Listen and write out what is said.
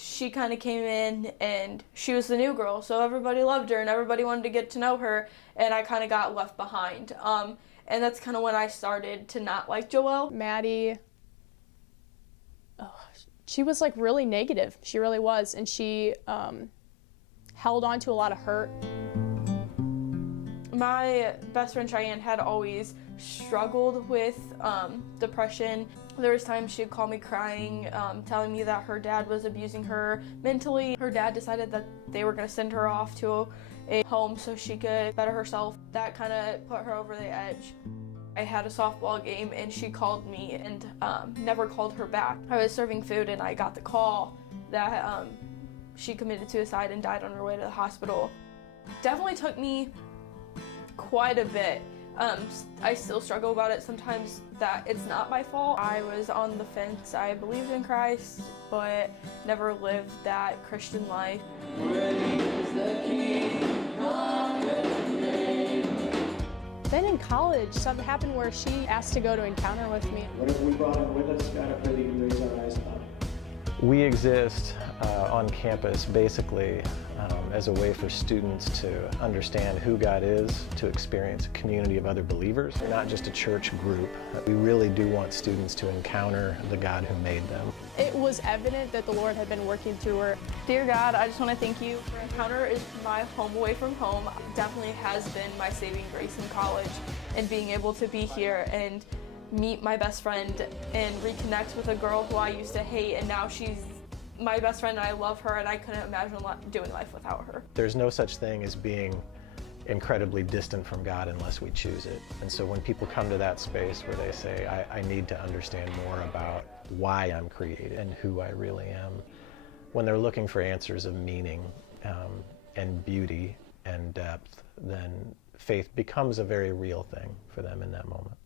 she kind of came in and she was the new girl, so everybody loved her and everybody wanted to get to know her, and I kind of got left behind. And that's kind of when I started to not like Joelle. Maddie, she was like really negative. She really was, and she held on to a lot of hurt. My best friend Cheyenne had always struggled with depression. There was times she'd call me crying, telling me that her dad was abusing her mentally. Her dad decided that they were going to send her off to a home so she could better herself. That kind of put her over the edge. I had a softball game and she called me and never called her back. I was serving food and I got the call that she committed suicide and died on her way to the hospital. Definitely took me quite a bit. I still struggle about it sometimes, that it's not my fault. I was on the fence. I believed in Christ, but never lived that Christian life. Then in college, something happened where she asked to go to Encounter with me. Whatever we brought in with us, God, I pray that you can raise our eyes up. We exist on campus basically as a way for students to understand who God is, to experience a community of other believers. We're not just a church group. We really do want students to encounter the God who made them. It was evident that the Lord had been working through her. Dear God, I just want to thank you for Encounter is my home away from home. It definitely has been my saving grace in college, and being able to be here and meet my best friend and reconnect with a girl who I used to hate, and now she's my best friend and I love her, and I couldn't imagine doing life without her. There's no such thing as being incredibly distant from God unless we choose it. And so when people come to that space where they say, I need to understand more about why I'm created and who I really am, when they're looking for answers of meaning and beauty and depth, then faith becomes a very real thing for them in that moment.